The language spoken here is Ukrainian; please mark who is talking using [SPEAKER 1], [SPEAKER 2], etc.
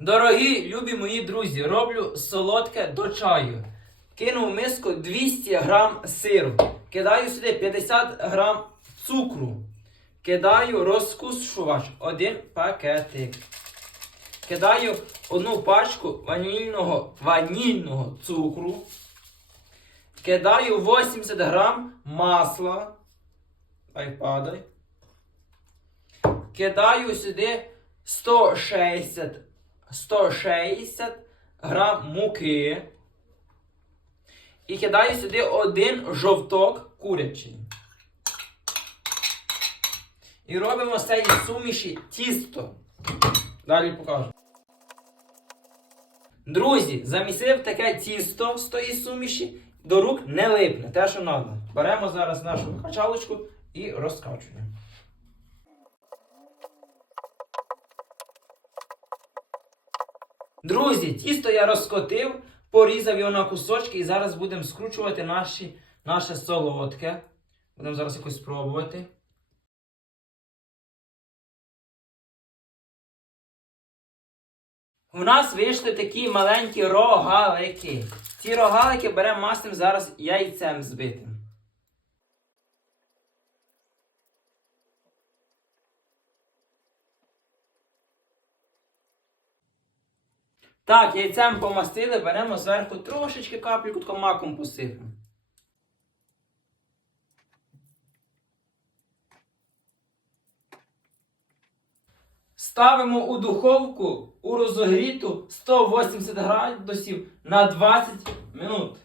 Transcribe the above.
[SPEAKER 1] Дорогі любі мої друзі, роблю солодке до чаю. Кину в миску 200 грам сиру. Кидаю сюди 50 грам цукру. Кидаю розкушувач один пакетик. Кидаю одну пачку ванільного, ванільного цукру. Кидаю 80 грам масла. Ай падай. Кидаю сюди 160, 160 грам муки. І кидаю сюди один жовток курячий. І робимо з цієї суміші тісто. Далі покажу. Друзі, замісив таке тісто з тої суміші, до рук не липне, те, що треба. Беремо зараз нашу качалочку і розкачуємо. Друзі, тісто я розкотив, порізав його на кусочки і зараз будемо скручувати наші, наше солодке. Будемо зараз якось спробувати. У нас вийшли такі маленькі рогалики. Ці рогалики беремо масним зараз яйцем збитим. Так, яйцем помастили, беремо зверху трошечки капельку тако маком посипемо. Ставимо у духовку у розогріту 180 градусів на 20 минут.